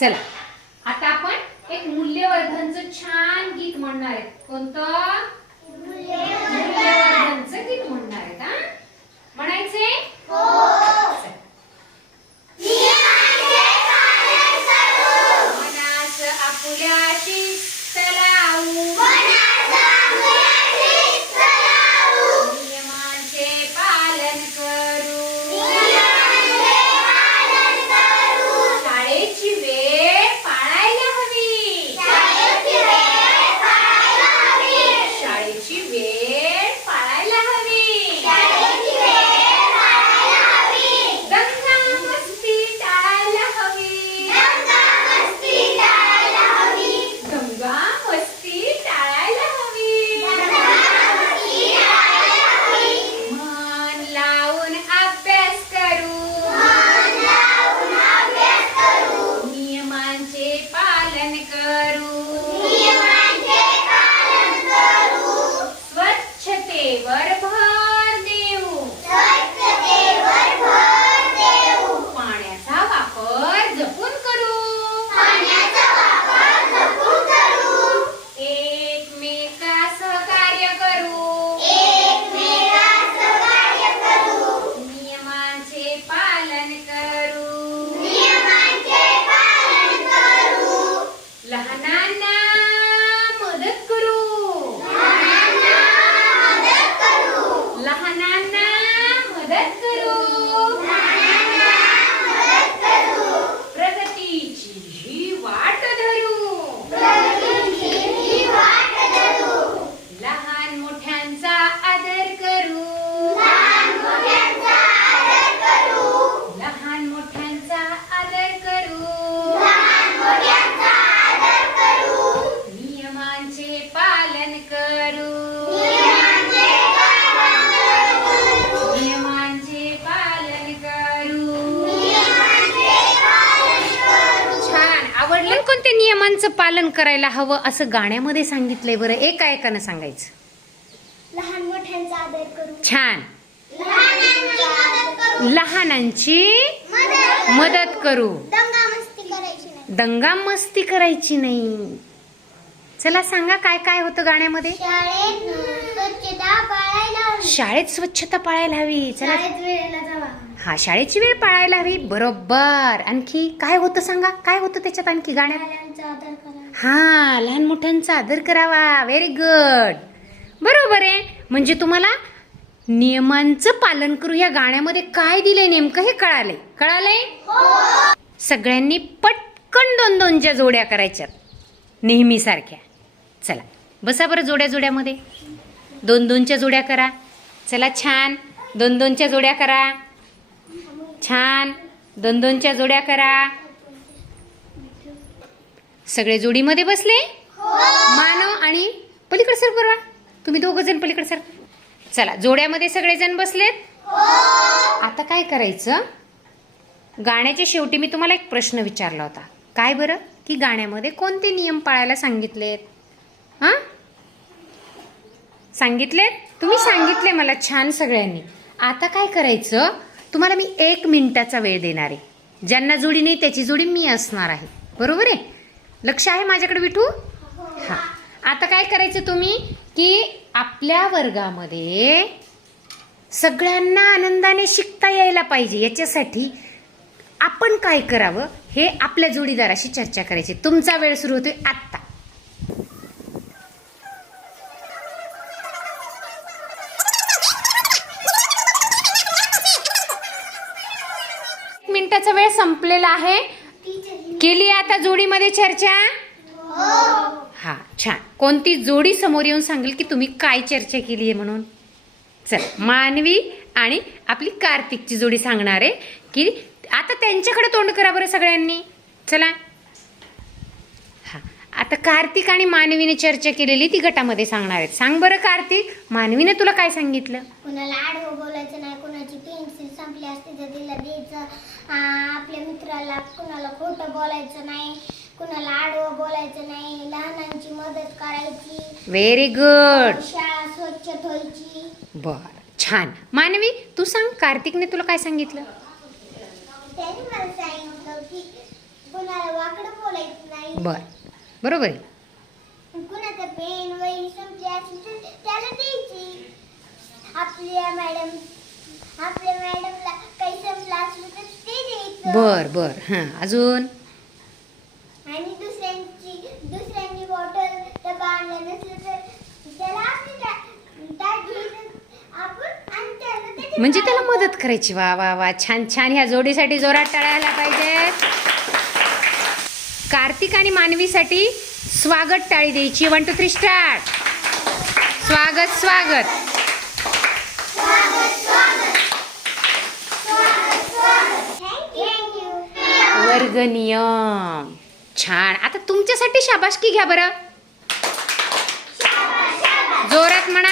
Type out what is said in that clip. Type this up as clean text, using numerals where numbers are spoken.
चला आता आपण एक मूल्यवर्धनचं छान गीत म्हणणार आहे. कोणतं? मूल्यवर्धनचं गीत म्हणणार आहे. हा म्हणायचे हो. मनास आपुल्याची लावू नियमांचे पालन करू शाळेची वेळ पाळायला हवी शाळेची वेळ पाळायला हवी दंगा मस्ती टाळायला हवी दंगा मस्ती टाळायला हवी मन लावून अभ्यास करू नियमांचे पालन करू स्वच्छतेवर भर देऊ पाण्याचा वापर जपून करू एकमेकास सहकार्य करू नियमांचे पालन करू लहानांना मदत करू लहानांना मदत करू प्रगतीची ही वाट धरू लहान मोठ्यांचा आदर करू लहान मोठ्यांचा आदर करू नियमांचे पालन करू नियमांचे पालन करू. छान आवडलं. कोणत्या नियमांचं पालन करायला हवं असं गाण्यामध्ये सांगितलंय बरं? एका एकानं सांगायचं. लहान मोठ्यांचा आदर करू छान. लहानांची मदत करू दंगा मस्ती करायची नाही दंगा मस्ती करायची नाही. चला सांगा काय काय होतं गाण्यामध्ये? शाळेत स्वच्छता पाळायला हवी शाळेत स्वच्छता पाळायला हवी. चला शाळेत वेळेला जावा हा शाळेची वेळ पाळायला हवी. बरोबर. आणखी काय होतं सांगा? काय होतं त्याच्यात आणखी गाण्यात? शाळांचा आदर करा हा लहान मोठ्यांचा आदर करावा. Very good. बरोबर आहे. म्हणजे तुम्हाला नियमांचं पालन करू या गाण्यामध्ये काय दिलंय नेमकं हे कळालंय? सगळ्यांनी पटकन 2-2च्या जोड्या करायच्यात नेहमीसारख्या. चला बसा बरं जोड्यामध्ये 2-2च्या जोड्या करा. चला छान 2-2च्या जोड्या करा. छान 2-2च्या जोड्या करा. सगळे जोडीमध्ये बसले? मानव आणि पलीकडे सर बरं. तुम्ही दोघं जण पलीकडे सर. चला जोड्यामध्ये सगळेजण बसलेत. आता काय करायचं? गाण्याच्या शेवटी मी तुम्हाला एक प्रश्न विचारला होता. काय बरं? की गाण्यामध्ये कोणते नियम पाळायला सांगितलेत? हां सांगितलेत? तुम्ही सांगितले मला छान सगळ्यांनी. आता काय करायचं? तुम्हाला मी 1 मिनिटाचा वेळ देणार आहे. ज्यांना जोडी नाही त्याची जोडी मी असणार आहे. बरोबर आहे? लक्ष आहे माझ्याकडे विठू? हां आता काय करायचं तुम्ही की आपल्या वर्गामध्ये सगळ्यांना आनंदाने शिकता यायला पाहिजे. याच्यासाठी आपण काय करावं हे आपल्या जोडीदाराशी चर्चा करायची. तुमचा वेळ सुरू होतोय आत्ता. मिनिटाचा वेळ संपलेला आहे. केली आता जोडीमध्ये चर्चा? हा छान. कोणती जोडी समोर येऊन सांगेल की तुम्ही काय चर्चा केली आहे म्हणून? चल मानवी आणि आपली कार्तिकची जोडी सांगणार आहे की आता त्यांच्याकडे तोंड करा बरं सगळ्यांनी. चला हा आता कार्तिक आणि मानवीने चर्चा केलेली ती गटामध्ये सांगणार आहेत. सांग बरं कार्तिक, मानवीने तुला काय सांगितलं? कुणाला आडवं बोलायचं नाही, कुणाची पेन्सिल संपली असते तर तिला द्यायचं, आपल्या मित्राला कुणाला खोटं बोलायचं नाही, कुणाला आडवं बोलायचं नाही, लहानांची मदत करायची. Very good. शाळा स्वच्छ ठेवायची. बर छान. मानवी तू सांग, कार्तिकने तुला काय सांगितलं? त्यांनी मला सांगितलं की कुणाला वाकडं नाही. बरोबर आहे. कुणाचं पेन वही संपली असली तर त्याला द्यायची. आपल्या मॅडमला काही संपलं असलं तर ते द्यायचं. बर हां अजून आणि दुसऱ्यांनी बॉटल डबा आणला नसलं तर त्याला ताट घ्यायचं आपण आणि त्याला म्हणजे त्याला मदत करायची. वा वा वा छान छान. ह्या जोडीसाठी जोरात टाळ्या पाहिजेत. कार्तिक आणि मानवीसाठी स्वागत टाळी द्यायची. 1 2 3 स्टार्ट. स्वागत. थँक्यू. वर्ग नियम छान. आता तुमच्यासाठी शाबासकी घ्या बरं. जोरात म्हणा.